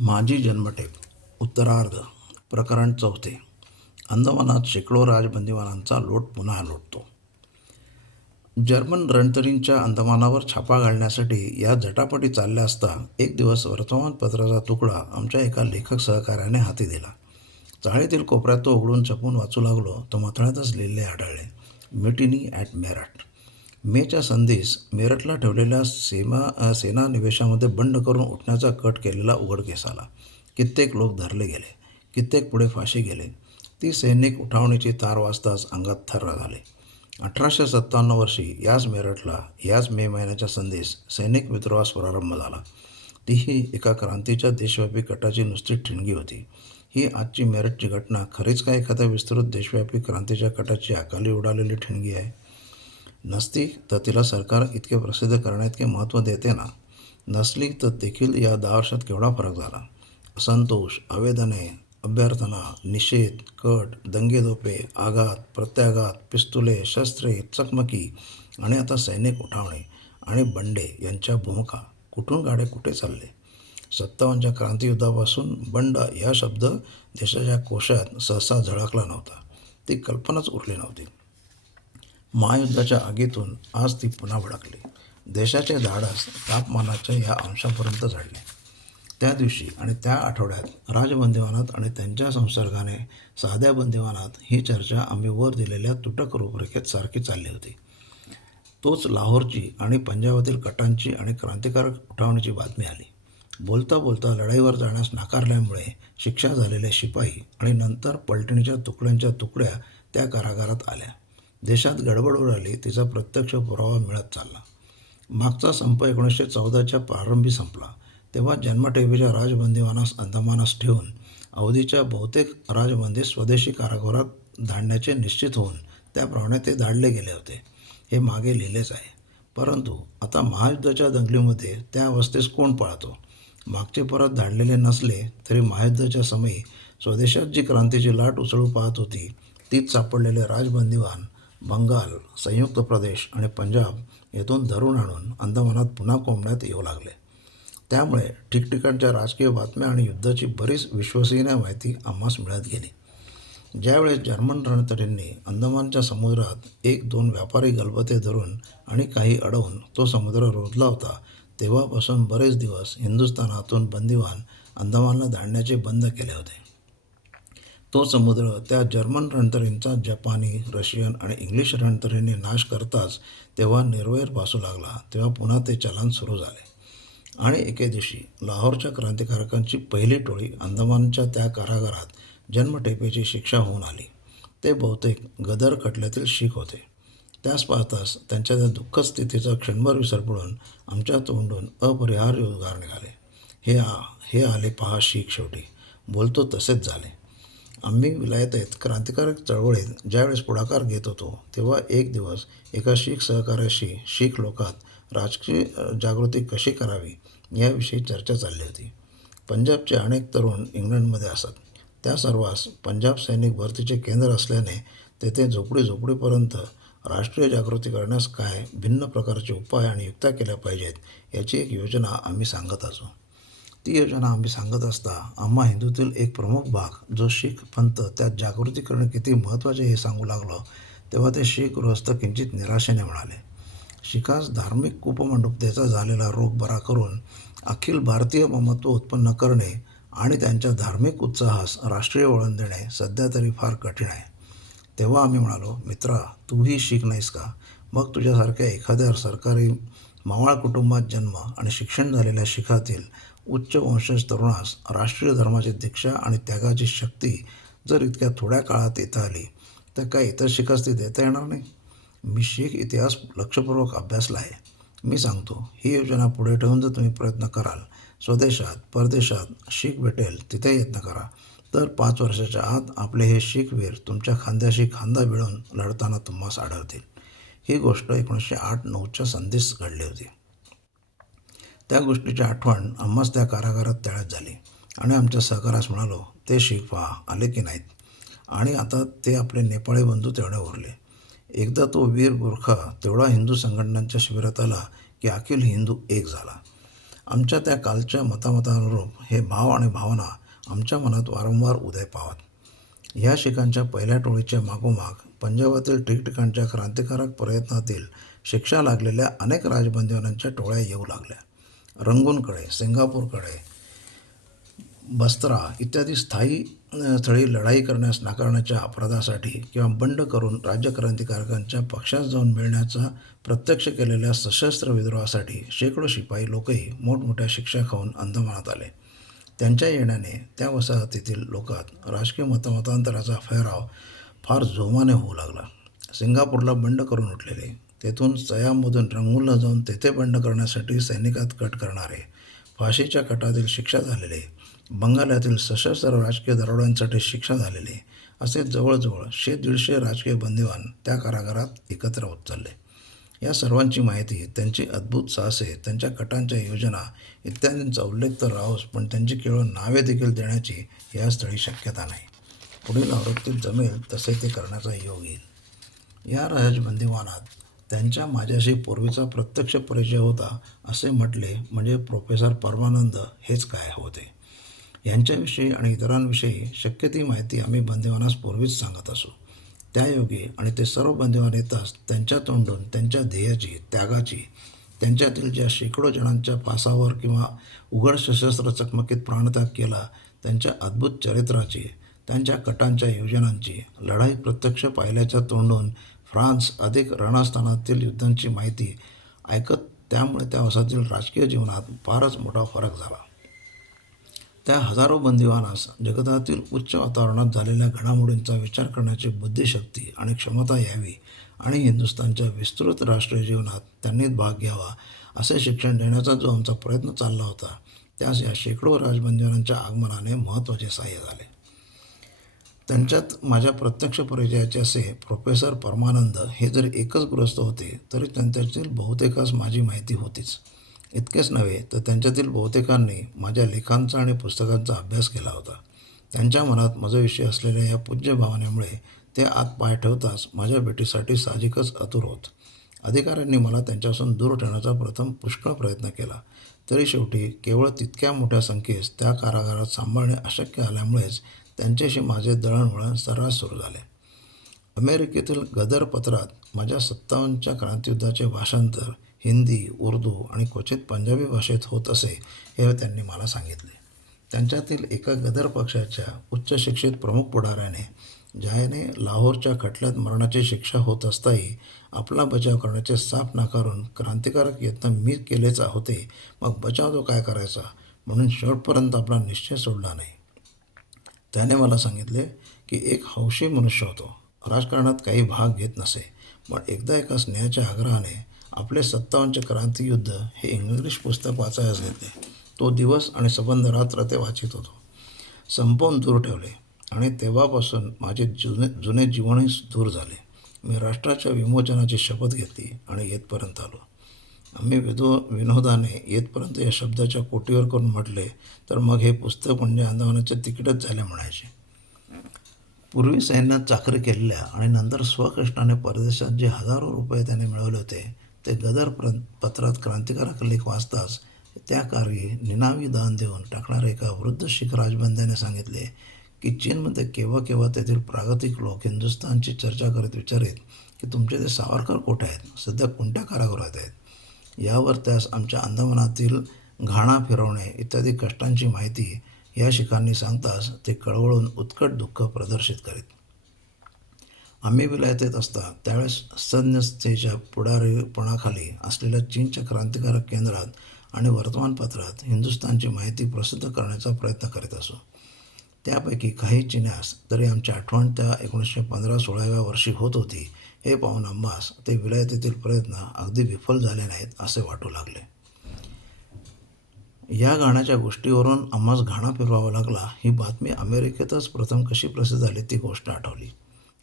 माझी जन्मटेप उत्तरार्ध प्रकरण चौथे. अंदमानात शेकडो राजबंदीवानांचा लोट पुन्हा लोटतो. जर्मन रणतरींच्या अंदमानावर छापा घालण्यासाठी या झटापटी चालल्या असता एक दिवस वर्तमानपत्राचा तुकडा आमच्या एका लेखक सहकार्याने हाती दिला. चाळीतील कोपऱ्यात तो उघडून छपून वाचू लागलो तो मथळ्यातच लिहिले आढळले मिटिनी ॲट मेरठ. मेच्या संधीस मेरठला ठेवलेल्या सेमा सेना निवेशामध्ये बंड करून उठण्याचा कट केलेला उघडकीस आला कित्येक लोक धरले गेले. कित्येक पुढे फाशी गेले. ती सैनिक उठावणीची तार वाजताच अंगात थर्र झाले. अठराशे सत्तावन्न वर्षी याच मेरठला याच मे महिन्याच्या संधीस सैनिक विद्रोहास प्रारंभ झाला. तीही एका क्रांतीच्या देशव्यापी कटाची नुसती ठिणगी होती. ही आजची मेरठची घटना खरीच काय एखाद्या विस्तृत देशव्यापी क्रांतीच्या कटाची अकाली उडालेली ठिणगी आहे? नसती तर तिला सरकार इतके प्रसिद्ध करण्याइतके महत्त्व देते ना. नसली तर देखील या दहा वर्षात केवढा फरक झाला? असंतोष आवेदने अभ्यर्थना निषेध कट दंगेदोपे आघात प्रत्याघात पिस्तुले शस्त्रे चकमकी आणि आता सैनिक उठावणे आणि बंडे यांच्या भूमिका कुठून गाडे कुठे चालले? सत्तावन्नच्या क्रांतियुद्धापासून बंड या शब्द देशाच्या कोशात सहसा झळकला नव्हता. ती कल्पनाच उरली नव्हती. महायुद्धाच्या आगीतून आज ती पुन्हा भडकली. देशाचे धाडस तापमानाच्या या अंशापर्यंत झडले. त्या दिवशी आणि त्या आठवड्यात राजबंदिवानात आणि त्यांच्या संसर्गाने साध्या बंदिवानात ही चर्चा आम्ही वर दिलेल्या तुटक रूपरेखेत सारखी चालली होती. तोच लाहोरची आणि पंजाबातील कटांची आणि क्रांतिकारक उठावणीची बातमी आली. बोलता बोलता लढाईवर जाण्यास नाकारल्यामुळे शिक्षा झालेले शिपाई आणि नंतर पलटणीच्या तुकड्यांच्या तुकड्या त्या कारागारात आल्या. देशात गडबड उडाली तिचा प्रत्यक्ष पुरावा मिळत चालला. मागचा संप एकोणीसशे चौदाच्या प्रारंभी संपला. तेव्हा जन्मठेपीच्या राजबंदीवानास अंदमानास ठेवून अवधीच्या बहुतेक राजबंदी स्वदेशी कारागृहात धाडण्याचे निश्चित होऊन त्याप्रमाणे ते धाडले गेले होते. हे मागे लिहिलेच आहे. परंतु आता महायुद्धाच्या दंगलीमध्ये त्या अवस्थेस कोण पाळतो? मागचे परत धाडलेले नसले तरी महायुद्धाच्या समयी स्वदेशात जी क्रांतीची लाट उसळू पाहत होती तीच सापडलेले राजबंदीवान बंगाल संयुक्त प्रदेश आणि पंजाब येथून धरून आणून अंदमानात पुन्हा कोंबण्यात येऊ लागले. त्यामुळे ठिकठिकाणच्या राजकीय बातम्या आणि युद्धाची बरीच विश्वसनीय माहिती आम्हास मिळत गेली. ज्यावेळेस जर्मन रणतरींनी अंदमानच्या समुद्रात एक दोन व्यापारी गलबते धरून आणि काही अडवून तो समुद्र रोधला होता तेव्हापासून बरेच दिवस हिंदुस्थानातून बंदिवान अंदमानला धाडण्याचे बंद केले होते. तो समुद्र त्या जर्मन रणतरींचा जपानी रशियन आणि इंग्लिश रणतरींनी नाश करताच तेव्हा निर्वैर भासू लागला तेव्हा पुन्हा ते चलन सुरू झाले. आणि एके दिवशी लाहोरच्या क्रांतिकारकांची पहिली टोळी अंदमानच्या त्या कारागारात जन्मठेपेची शिक्षा होऊन आली. ते बहुतेक गदर खटल्यातील शीख होते. त्यास पाहताच त्यांच्या त्या दुःख स्थितीचा क्षणभर विसर पडून आमच्या तोंडून अपरिहार्य उद्गार निघाले. हे आ हे आले पहा शीख शेवटी. बोलतो तसेच झाले. आम्ही विलायतेत क्रांतिकारक चळवळीत ज्यावेळेस पुढाकार घेत होतो तेव्हा एक दिवस एका शीख सहकार्याशी शीख लोकात राजकीय जागृती कशी करावी याविषयी चर्चा चालली होती. पंजाबचे अनेक तरुण इंग्लंडमध्ये असत. त्या सर्वांस पंजाब सैनिक भरतीचे केंद्र असल्याने तेथे झोपडी झोपडीपर्यंत राष्ट्रीय जागृती करण्यास काय भिन्न प्रकारचे उपाय आणि युक्त्या केल्या पाहिजेत याची एक योजना आम्ही सांगत असू. ती योजना आम्ही सांगत असता आम्हा हिंदूतील एक प्रमुख भाग जो शीख पंथ त्यात जागृती करणे किती महत्त्वाचे हे सांगू लागलो तेव्हा ते शीख गृहस्थ किंचित निराशेने म्हणाले शिखास धार्मिक कुपमंडपतेचा झालेला रोग बरा करून अखिल भारतीय ममत्व उत्पन्न करणे आणि त्यांच्या धार्मिक उत्साहास राष्ट्रीय वळण देणे सध्या तरी फार कठीण आहे. तेव्हा आम्ही म्हणालो मित्रा तूही शीख नाहीस का? मग तुझ्यासारख्या एखाद्या सरकारी मावाळ कुटुंबात जन्म आणि शिक्षण झालेल्या शिखातील उच्च वंशज तरुणास राष्ट्रीय धर्माची दीक्षा आणि त्यागाची शक्ती जर इतक्या थोड्या काळात येता आली तर काय इतर शिकस्ती देता येणार नाही? मी शीख इतिहास लक्षपूर्वक अभ्यासला आहे. मी सांगतो ही योजना पुढे ठेवून जर तुम्ही प्रयत्न कराल स्वदेशात परदेशात शीख भेटेल तिथे यत्न करा. तर पाच वर्षाच्या आत आपले हे शीख वीर तुमच्या खांद्याशी खांदा मिळून लढताना तुम्हास आढळतील. ही गोष्ट एकोणीसशे आठ नऊच्या संधीस घडली होती. त्या गोष्टीची आठवण आम्हाच त्या कारागारात त्याळ्यात झाली. आणि आमच्या सहकारास म्हणालो ते शीख पहा आले की नाहीत. आणि आता ते आपले नेपाळी बंधू तेवढे उरले. एकदा तो वीर गुरखा तेवढा हिंदू संघटनांच्या शिबिरात आला की अखिल हिंदू एक झाला. आमच्या त्या कालच्या मतामतानुरूप हे भाव आणि भावना आमच्या मनात वारंवार उदय पावत. या शिखांच्या पहिल्या टोळीच्या मागोमाग पंजाबातील ठिकठिकाणच्या क्रांतिकारक प्रयत्नातील शिक्षा लागलेल्या अनेक राजबंदीवानांच्या टोळ्या येऊ लागल्या. रंगूनकडे सिंगापूरकडे बस्त्रा इत्यादी स्थायी स्थळी लढाई करण्यास नाकारण्याच्या अपराधासाठी किंवा बंड करून राज्यक्रांतिकारकांच्या पक्षात जाऊन मिळण्याचा प्रत्यक्ष केलेल्या सशस्त्र विद्रोहासाठी शेकडो शिपाई लोकही मोठमोठ्या शिक्षा खाऊन अंदमानात आले. त्यांच्या येण्याने त्या वसाहतीतील लोकात राजकीय मतमतांतराचा फैराव फार जोमाने होऊ लागला. सिंगापूरला बंड करून उठलेले तेथून सयाममधून रंगूनला जाऊन तेथे बंड करण्यासाठी सैनिकात कट करणारे. फाशीच्या कटातील शिक्षा झालेले. बंगालातील सशस्त्र राजकीय दरोड्यांसाठी शिक्षा झालेली. असे जवळजवळ शे दीडशे राजकीय बंदिवान त्या कारागारात एकत्र होत चालले. या सर्वांची माहिती त्यांची अद्भुत साहसे त्यांच्या कटांच्या योजना इत्यादींचा उल्लेख तर राहोस पण त्यांची केवळ नावे देखील देण्याची या स्थळी शक्यता नाही. पुढील आवृत्तीत जमेल तसे ते करण्याचा योग येईल. या राजबंदीवानात त्यांच्या माझ्याशी पूर्वीचा प्रत्यक्ष परिचय होता असे म्हटले म्हणजे प्रोफेसर परमानंद हेच काय होते. यांच्याविषयी आणि इतरांविषयी शक्य ती माहिती आम्ही बंदिवानास पूर्वीच सांगत असू. त्यायोगे आणि ते सर्व बंदिवान येताच त्यांच्या तोंडून त्यांच्या ध्येयाची त्यागाची त्यांच्यातील ज्या शेकडो जणांच्या पासावर किंवा उघड सशस्त्र चकमकीत प्राणत्याग केला त्यांच्या अद्भुत चरित्राची त्यांच्या कटांच्या योजनांची लढाई प्रत्यक्ष पाहिल्याच्या तोंडून फ्रान्स अधिक रणस्थानातील युद्धांची माहिती ऐकत त्यामुळे त्या वसातील राजकीय जीवनात फारच मोठा फरक झाला. त्या हजारो बंदिवानास जगतातील उच्च वातावरणात झालेल्या घडामोडींचा विचार करण्याची बुद्धिशक्ती आणि क्षमता यावी आणि हिंदुस्थानच्या विस्तृत राष्ट्रीय जीवनात त्यांनी भाग घ्यावा असे शिक्षण देण्याचा जो आमचा प्रयत्न चालला होता त्यास या शेकडो राजबंदिवानांच्या आगमनाने महत्त्वाचे सहाय्य झाले. त्यांच्यात माझ्या प्रत्यक्ष परिचयाचे असे प्रोफेसर परमानंद हे जरी एकच ग्रस्त होते तरी त्यांच्यातील बहुतेकास माझी माहिती होतीच. इतकेच नव्हे तर त्यांच्यातील बहुतेकांनी माझ्या लेखांचा आणि पुस्तकांचा अभ्यास केला होता. त्यांच्या मनात माझ्याविषयी असलेल्या या पूज्य भावनेमुळे ते आत पाय ठेवताच माझ्या भेटीसाठी साहजिकच आतुर होत. अधिकाऱ्यांनी मला त्यांच्यापासून दूर ठेवण्याचा प्रथम पुष्कळ प्रयत्न केला. तरी शेवटी केवळ तितक्या मोठ्या संख्येस त्या कारागारात सांभाळणे अशक्य आल्यामुळेच त्यांच्याशी माझे दळणवळण सर्रास सुरू झाले. अमेरिकेतील गदर पत्रात माझ्या सत्तावन्नच्या क्रांतियुद्धाचे भाषांतर हिंदी उर्दू आणि क्वचित पंजाबी भाषेत होत असे हे त्यांनी मला सांगितले. त्यांच्यातील एका गदर पक्षाच्या उच्च शिक्षित प्रमुख पुढाऱ्याने ज्याने लाहोरच्या खटल्यात मरणाची शिक्षा होत असताही आपला बचाव करण्याचे साफ नाकारून क्रांतिकारक यत्न मी केलेच होते मग बचाव तो काय करायचा? म्हणून शेवटपर्यंत आपला निश्चय सोडला नाही. त्याने मला सांगितले की एक हौशी मनुष्य होतो. राजकारणात काही भाग घेत नसे पण एकदा एका स्नेहाच्या आग्रहाने आपले सत्तावन्नचे क्रांतियुद्ध हे इंग्लिश पुस्तक वाचायला घेतले तो दिवस आणि सबंध रात्र ते वाचित होतो. संपवून दूर ठेवले आणि तेव्हापासून माझे जुने जुने जीवनही दूर झाले. मी राष्ट्राच्या विमोचनाची शपथ घेतली आणि येथपर्यंत आलो. आम्ही विदो विनोदाने येथपर्यंत या शब्दाच्या कोटीवर करून म्हटले तर मग हे पुस्तक म्हणजे अंदमानाच्या तिकीटच झाले म्हणायचे. पूर्वी सैन्यात चाकरी केलेल्या आणि नंतर स्वकष्टाने परदेशात जे हजारो रुपये त्याने मिळवले होते ते गदर प्र पत्रात क्रांतिकारक लेख वाचताच त्या कार्य निनावी दान देऊन टाकणाऱ्या एका वृद्ध शीख राजबंद्याने सांगितले की चीनमध्ये केव्हा केव्हा तेथील प्रागतिक लोक हिंदुस्थानची चर्चा करत विचारित की तुमचे ते सावरकर कोठे आहेत? सध्या कोणत्या कारागृहात आहेत? यावर त्यास आमच्या अंदमानातील घाणा फिरवणे इत्यादी कष्टांची माहिती या शिखांनी सांगताच ते कळवळून उत्कट दुःख प्रदर्शित करीत. आम्ही विलायतेत असता त्यावेळेस संस्थेच्या पुढारीपणाखाली असलेल्या चीनच्या क्रांतिकारक केंद्रात आणि वर्तमानपत्रात हिंदुस्थानची माहिती प्रसिद्ध करण्याचा प्रयत्न करीत असो. त्यापैकी काही चिन्यास तरी आमची आठवण त्या एकोणीसशे पंधरा सोळाव्या वर्षी होत होती. हे पाहून आम्हास ते विलायतीतील प्रयत्न अगदी विफल झाले नाहीत असे वाटू लागले. या गाण्याच्या गोष्टीवरून आम्हास घाणा फिरवावा लागला ही बातमी अमेरिकेतच प्रथम कशी प्रसिद्ध झाली ती गोष्ट आठवली.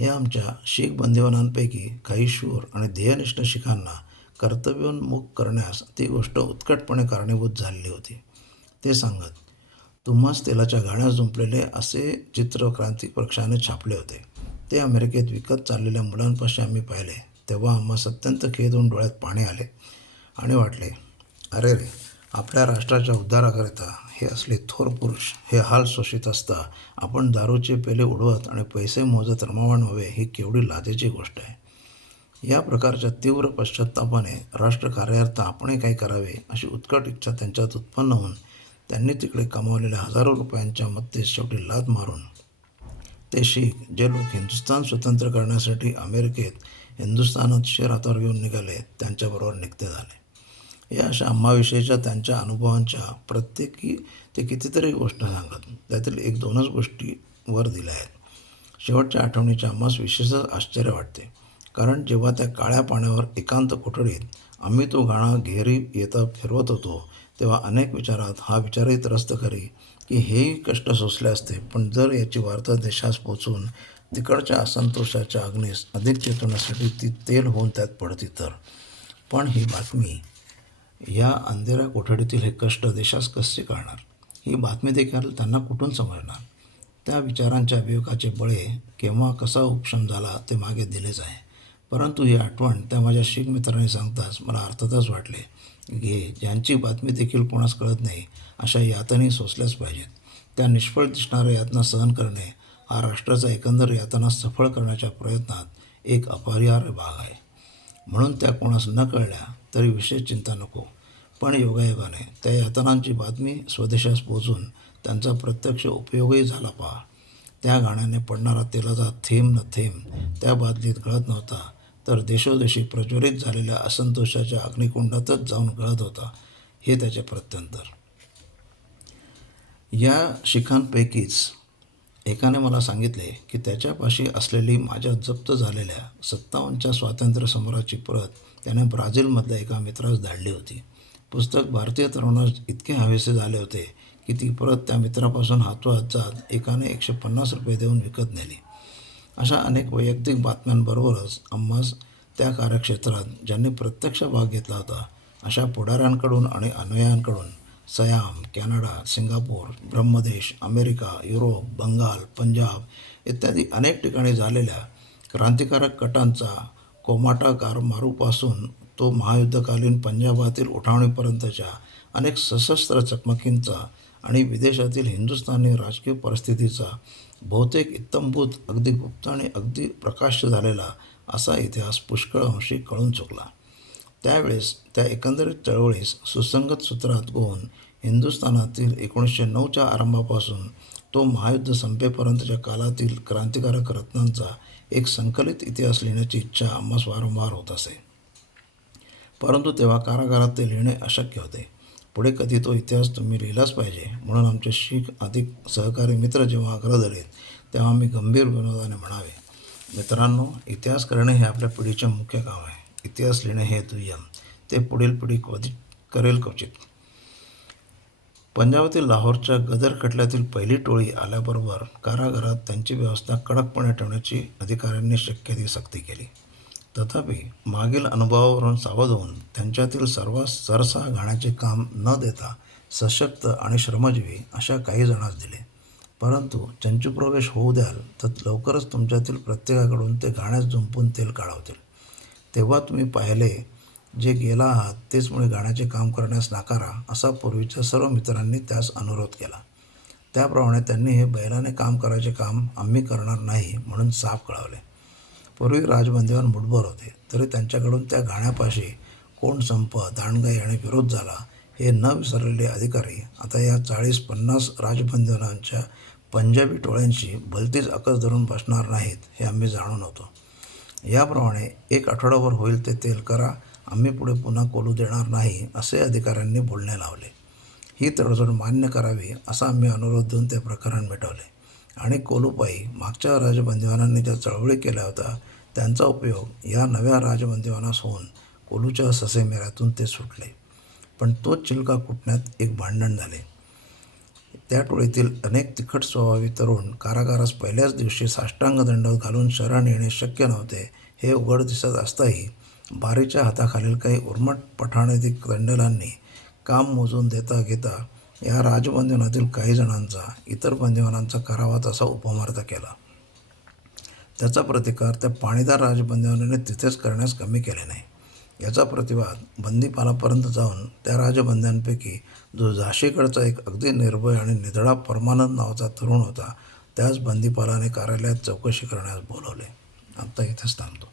या आमच्या शीख बंदिवानांपैकी काही शूर आणि ध्येयनिष्ठ शिखांना कर्तव्योन्मुख करण्यास ती गोष्ट उत्कटपणे कारणीभूत झालेली होती. ते सांगत तुम्हास तेलाच्या गाण्यास जुंपलेले असे चित्र क्रांती पक्षाने छापले होते. ते अमेरिकेत विकत चाललेल्या मुलांपाशी आम्ही पाहिले. तेव्हा आम्हाला अत्यंत खेद होऊन डोळ्यात पाणी आले आणि वाटले अरे रे आपल्या राष्ट्राच्या उद्धाराकरिता हे असले थोर पुरुष हे हाल शोषित असता. आपण दारूचे पेले उडवत आणि पैसे मोजत रमावण व्हावे ही केवढी लाजेची गोष्ट आहे. या प्रकारच्या तीव्र पश्चात्तापाने राष्ट्रकार्यार्थ आपणही काय करावे अशी उत्कट इच्छा त्यांच्यात उत्पन्न होऊन त्यांनी तिकडे कमावलेल्या हजारो रुपयांच्या मत्तेस शेवटी लाद मारून ते शीख जे लोक हिंदुस्थान स्वतंत्र करण्यासाठी अमेरिकेत हिंदुस्थानात शेर हातावर घेऊन निघाले त्यांच्याबरोबर निघते झाले. या अशा अम्माविषयीच्या त्यांच्या अनुभवांच्या प्रत्येकी ते कितीतरी गोष्ट सांगत त्यातील एक दोनच गोष्टी वर दिल्या आहेत. शेवटच्या आठवणीच्या अम्मास विशेषच आश्चर्य वाटते. कारण जेव्हा त्या काळ्या पाण्यावर एकांत कोठडीत आम्ही तो गाणं घेरी येता फिरवत होतो तेव्हा अनेक विचारात हा विचारही त्रस्त करी की हेही कष्ट सोसले असते पण जर याची वार्ता देशास पोचून तिकडच्या असंतोषाच्या अग्नीस अधिक चेतवण्यासाठी ती तेल होऊन त्यात पडती तर. पण ही बातमी या अंधेरा कोठडीतील हे कष्ट देशास कसे कळणार? ही बातमी देखील त्यांना कुठून समजणार? त्या विचारांच्या विवेकाचे बळे केव्हा कसा उपशम झाला ते मागे दिलेच आहे. परंतु ही आठवण त्या माझ्या शीख मित्रांनी सांगताच मला अर्थातच वाटले. घे. ज्यांची बातमी देखील कोणास कळत नाही अशा यातनाही सोसल्याच पाहिजेत. त्या निष्फळ दिसणाऱ्या यातना सहन करणे हा राष्ट्राचा एकंदर यातना सफळ करण्याच्या प्रयत्नात एक अपरिहार्य भाग आहे. म्हणून त्या कोणास न कळल्या तरी विशेष चिंता नको. पण योगायोगाने त्या यातनांची बातमी स्वदेशास पोचून त्यांचा प्रत्यक्ष उपयोगही झाला पहा. त्या गाण्याने पडणारा तेलाचा थेंब न थेंब त्या बादलीत गळत नव्हता तर देशोदेशी प्रज्वलित झालेल्या असंतोषाच्या अग्निकुंडातच जाऊन गळत होता हे त्याचे प्रत्यंतर. या शिखांपैकीच एकाने मला सांगितले की त्याच्यापाशी असलेली माझ्या जप्त झालेल्या सत्तावन्नच्या स्वातंत्र्यसमराची प्रत त्याने ब्राझीलमधल्या एका मित्रास धाडली होती. पुस्तक भारतीय तरुणास इतके हवेसे झाले होते की ती प्रत त्या मित्रापासून हातोहात जात एकाने एकशे पन्नास रुपये देऊन विकत नेली. अशा अनेक वैयक्तिक बातम्यांबरोबरच अम्मास त्या कार्यक्षेत्रात ज्यांनी प्रत्यक्ष भाग घेतला होता अशा पुढाऱ्यांकडून आणि अन्वयांकडून Siam Canada Singapore Brahmadesh America Europe Bengal Punjab इत्यादी अनेक ठिकाणी झालेल्या क्रांतिकारक कटांचा कोमाटा मारूपासून तो महायुद्धकालीन पंजाबातील उठावणीपर्यंतच्या अनेक सशस्त्र चकमकींचा आणि विदेशातील हिंदुस्थानी राजकीय परिस्थितीचा बहुतेक इत्तंभूत अगदी गुप्त आणि अगदी प्रकाश्य झालेला असा इतिहास पुष्कळ अंशी कळून चुकला. त्यावेळेस त्या एकंदरीत चळवळीस सुसंगत सूत्रात गोवून हिंदुस्थानातील एकोणीसशे नऊच्या आरंभापासून तो महायुद्ध संपेपर्यंतच्या कालातील क्रांतिकारक रत्नांचा एक संकलित इतिहास लिहिण्याची इच्छा आम्हास वारंवार होत असे. परंतु तेव्हा कारागारात ते लिहिणे अशक्य होते. पुढे कधी तो इतिहास तुम्ही लिहिलाच पाहिजे. म्हणून आमचे शीख अधिक सहकारी मित्र जेव्हा आग्रह आहेत तेव्हा आम्ही गंभीर विनोदाने म्हणावे मित्रांनो इतिहास करणे हे आपल्या पिढीचे मुख्य काम आहे. इतिहास लिहिणे हे दुय्यम. ते पुढील पिढी क्वचित करेल क्वचित. पंजाबातील लाहोरच्या गदर खटल्यातील पहिली टोळी आल्याबरोबर कारागारात त्यांची व्यवस्था कडकपणे ठेवण्याची अधिकाऱ्यांनी शक्य ती सक्ती केली. तथापि मागील अनुभवावरून सावध होऊन त्यांच्यातील सर्वात सरसा घाण्याचे काम न देता सशक्त आणि श्रमजीवी अशा काही जणांस दिले. परंतु चंचुप्रवेश होऊ द्याल तर लवकरच तुमच्यातील प्रत्येकाकडून ते गाण्यास जुंपून तेल काढवतील. तेव्हा तुम्ही पाहिले जे गेला आहात तेच मुळे गाण्याचे काम करण्यास नाकारा असा पूर्वीच्या सर्व मित्रांनी त्यास अनुरोध केला. त्याप्रमाणे त्यांनी हे बैलाने काम करायचे काम आम्ही करणार नाही म्हणून साफ कळवले. पूर्वी राजबंदीवर मुठभर होते. तरी त्यांच्याकडून त्या गाण्यापाशी कोण संप दांडगाई आणि विरोध झाला हे न विसरलेले अधिकारी आता या चाळीस पन्नास राजबंधनांच्या पंजाबी टोळ्यांशी भलतीच अकस धरून बसणार नाहीत हे आम्ही जाणून होतो. याप्रमाणे एक आठवडाभर होईल ते तेल करा आम्ही पुढे पुन्हा कोलू देणार नाही असे अधिकाऱ्यांनी बोलणे लावले. ही तडजोड मान्य करावी असा आम्ही अनुरोध देऊन ते प्रकरण मिटवले. आणि कोलुपाई मागच्या राजबंदीवानांनी ज्या चळवळी केल्या होत्या त्यांचा उपयोग या नव्या राजबंदीवानास होऊन कोलूच्या ससेमेऱ्यातून ते सुटले. पण तोच चिलका कुटण्यात एक भांडण झाले. त्या टोळीतील अनेक तिखट स्वभावी तरुण कारागारास पहिल्याच दिवशी साष्टांग दंड घालून शरण येणे शक्य नव्हते हे उघड दिसत असताही बारीच्या हाताखालील काही उर्मट पठाणाधिक दंडलांनी काम मोजून देता घेता या राजबंधनातील काही जणांचा इतर बंदिवानांचा करावा तसा उपमार्थ केला. त्याचा प्रतिकार त्या पाणीदार राजबंदिवानाने तिथेच करण्यास कमी केले नाही. याचा प्रतिवाद बंदीपानापर्यंत जाऊन त्या राजबंद्यांपैकी जो झाशीकडचा एक अगदी निर्भय आणि निधडा परमानंद नावाचा तरुण होता त्याच बंदीपालाने कार्यालयात चौकशी करण्यास बोलवले. आत्ता इथेच थांबतो.